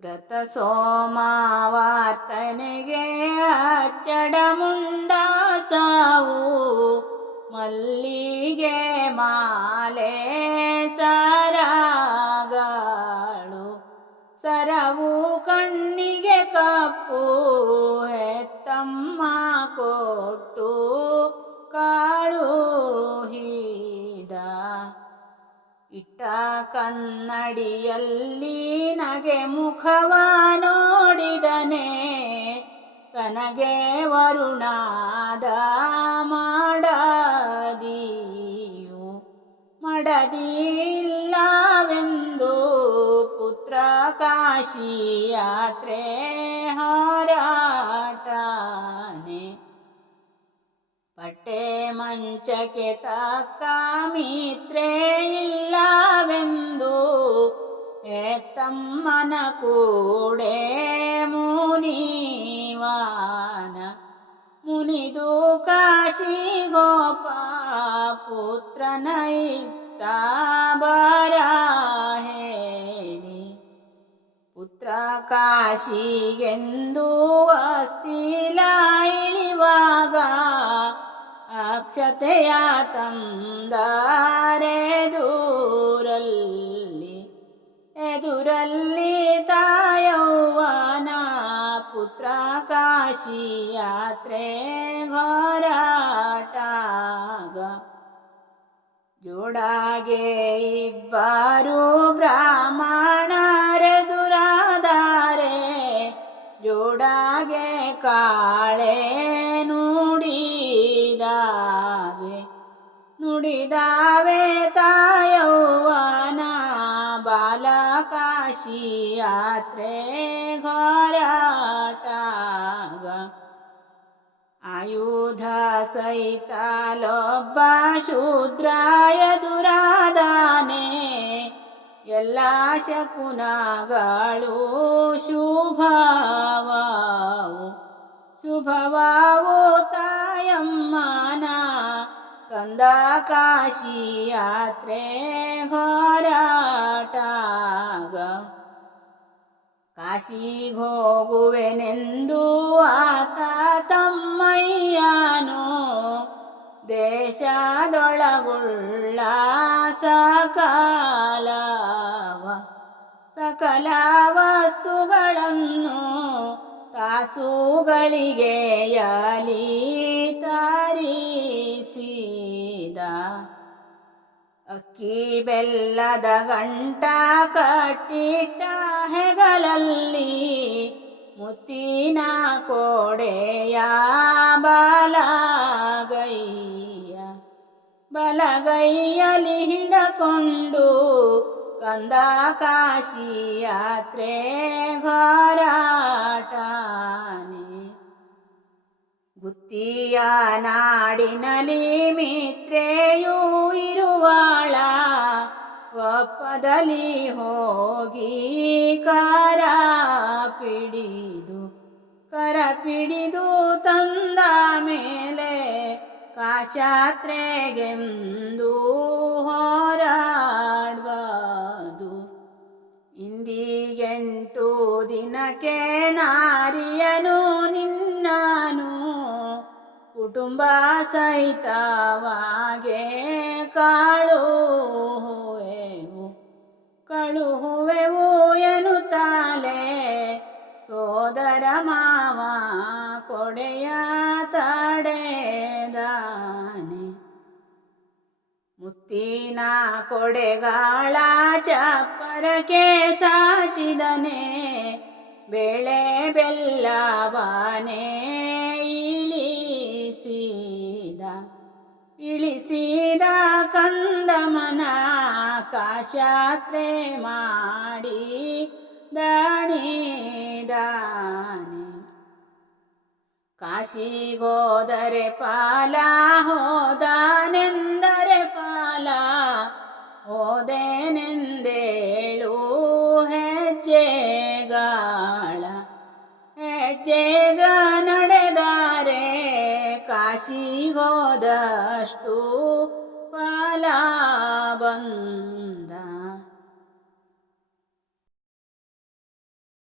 ವ್ರತ ಸೋಮಾವಾರ್ತನೆಗೆ ಅಚ್ಚಡ ಮುಂಡಾಸಾವು ಮಲ್ಲಿಗೆ ಮಾಲೆ ಸರಗಳು ಕನ್ನಡಿಯಲ್ಲಿ ನಗೆ ಮುಖವ ನೋಡಿದನೆ. ತನಗೆ ವರುಣಾದ ಮಾಡದಿಯು ಮಡದಿಲ್ಲವೆಂದು ಪುತ್ರ ಕಾಶಿ ಯಾತ್ರೆ ಹಾರಾಟನೆ. ಪಟ್ಟೆ ಮಂಚಕ್ಕೆ ತಕ್ಕ ಮಿತ್ರೆ ತಮ್ಮನ ಕೂಡೆ ಮುನಿವಾನ. ಮುನಿದು ಕಾಶಿ ಗೋಪ ಪುತ್ರ ನೈತ ಬರ ಹೇಳಿ ಪುತ್ರ ಕಾಶಿಗೆಂದು ಅಸ್ತಿಲ ಇಳಿವಾಗ ಅಕ್ಷತೆಯ ತಂದಾರೆ ಎದುರಲ್ಲಿ ತಾಯವ್ವನ ಪುತ್ರ ಕಾಶಿ ಯಾತ್ರೆ ಹೋರಾಟಾಗ. ಜೋಡಾಗೆ ಇಬ್ಬರು ಬ್ರಾಹ್ಮಣರೆದುರಾದಾರೆ ಜೋಡಾಗೆ ಕಾಳೆ ನುಡಿದಾವೆ. ನುಡಿದಾವೆ ತಾಯವ್ವನ ಬಾಲಕಾಶಿ ಯಾತ್ರೆ ಘೋರಾಟಾಗ ಆಯುಧ ಸಹಿತಲೊಬ್ಬ ಶೂದ್ರಾಯ ದುರಾದಾನೆ ಎಲ್ಲ ಶಕುನಗಳು ಶುಭವಾವು ಶುಭವಾವು ತಾಯಮ್ಮನ ಕಂದ ಕಾಶಿ ಯಾತ್ರೆ ಘೋರಾಟಾಗ ಕಾಶಿಗೆ ಹೋಗುವೆನೆಂದು ಆತ ತಮ್ಮಯ್ಯನು ದೇಶದೊಳಗುಳ್ಳ ಸಕಲವ ಸಕಲ ವಸ್ತುಗಳನ್ನು ತಾಸುಗಳಿಗೆ ಯಲಿ ತರಿಸಿದ ಅಕ್ಕಿ ಬೆಲ್ಲದ ಗಂಟ ಕಟ್ಟಿಟ್ಟ ಹೆಗಲಲ್ಲಿ ಮುತ್ತಿನ ಕೋಡೆಯ ಬಲಗೈಯ ಬಲಗೈಯಲ್ಲಿ ಹಿಡಕೊಂಡು ಕಂದ ಕಾಶಿ ಯಾತ್ರೆ ಘೋರಾಟನೆ ಗುತ್ತಿಯ ನಾಡಿನಲ್ಲಿ ಮಿತ್ರೆಯೂ ಇರುವಾಳ, ಒಪ್ಪದಲ್ಲಿ ಹೋಗಿ ಕರ ಪಿಡಿದು ಕರ ಪಿಡಿದು ತಂದ ಮೇಲೆ ಕಾಶಾತ್ರೆಗೆಂದು ಹೋರಾಡ್ಬಾದು. ಇಂದಿಗೆಂಟು ದಿನಕ್ಕೆ ನಾರಿಯನು ನಿನ್ನನು ಕುಟುಂಬ ಸಹಿತವಾಗೆ ಕಾಳುವೆವು ಕಳುಹುವೆವು ಎನ್ನುತ್ತಾಲೆ ಸೋದರ ಮಾವ ಕೊಡೆಯ ತಡೆದಾನೆ. ಮುತ್ತಿನ ಕೊಡೆಗಾಳ ಚಪ್ಪರಕ್ಕೆ ಸಾಚಿದನೆ. ಬೆಳೆ ಬೆಲ್ಲವನೇ ಇಳಿಸಿದ ಇಳಿಸಿದ ಕಂದಮನ ಕಾಶಾತ್ರೆ ಮಾಡಿ ದಣಿದಾನೆ ಕಾಶಿಗೋದರೆ ಪಾಲ ಹೋದಾನೆಂದರೆ ಪಾಲ ಹೋದೆನೆಂದೇಳು ಸಿಗೋದಷ್ಟು ಫಲ ಬಂದ